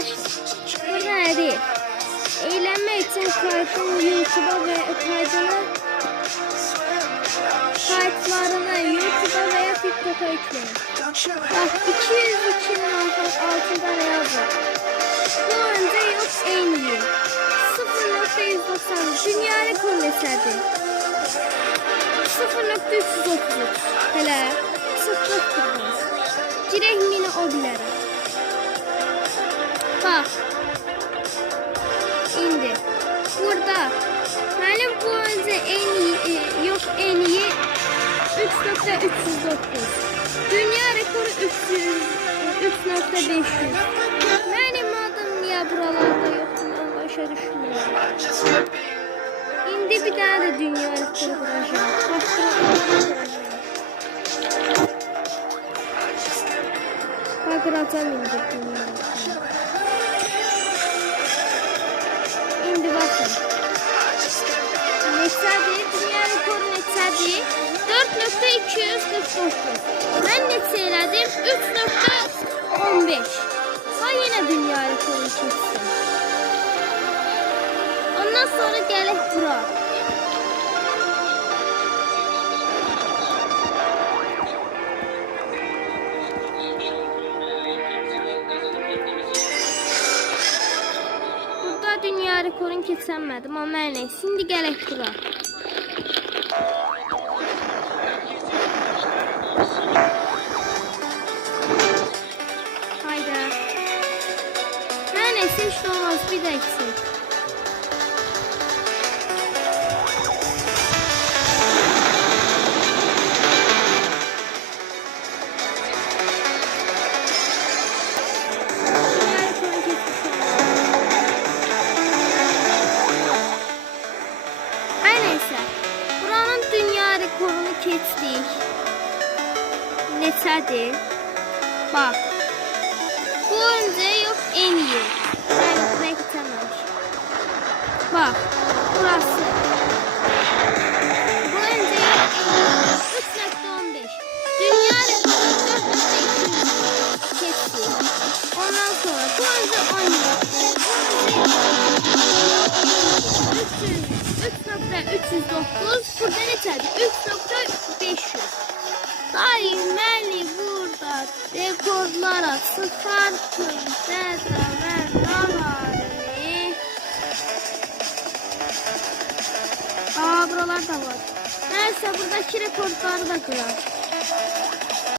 Arkadaşlar burada ne değil? Eğlenmek için kaydını YouTube'a ve kayıtlarını YouTube'a veya TikTok'a yükleyin. Bak 202'nin altında ne yazıyor? Bu önce yok en iyi. 0.190 dünya rekoru eseri. 0.333 hele 0.9 direkt mini o bilərəm. Bak indi burada mənim bu önce en iyi yok en iyi 3.309 dünya rekoru 3.500 mənim adım niye buralarda yok ben başa düşmüyorum. İndi bir tane de dünya rekoru kuracağım. Bakıracağım indi dünya rekoru. İndi bakın. Neçədir? Dünya rekoru neçədir? 4.249. Ben neçə elədim? 3.15. Ha yine dünya rekoru keçsin. Ondan sonra gələk bura. Burada dünya rekorunu keçənmədim ama hər neyse. Şimdi gələk bura. Hayda. Hər neyse işte olmaz bir də eksik. Rekorunu keçdik. Neçədir? Bak. Bu önce yok en iyi. Ben geçememiş. Bak. Burası. Bu önce yok en iyi. 3.15. Dünya rekoru 4.200 keçdik. Ondan sonra bu önce 10 yıl. 3.309 burada neçədir? 3.500 Daimeli burada rekorlara sıkartın Zədə və Naharini. Buralar da var. Neyse buradaki rekortları da kırar.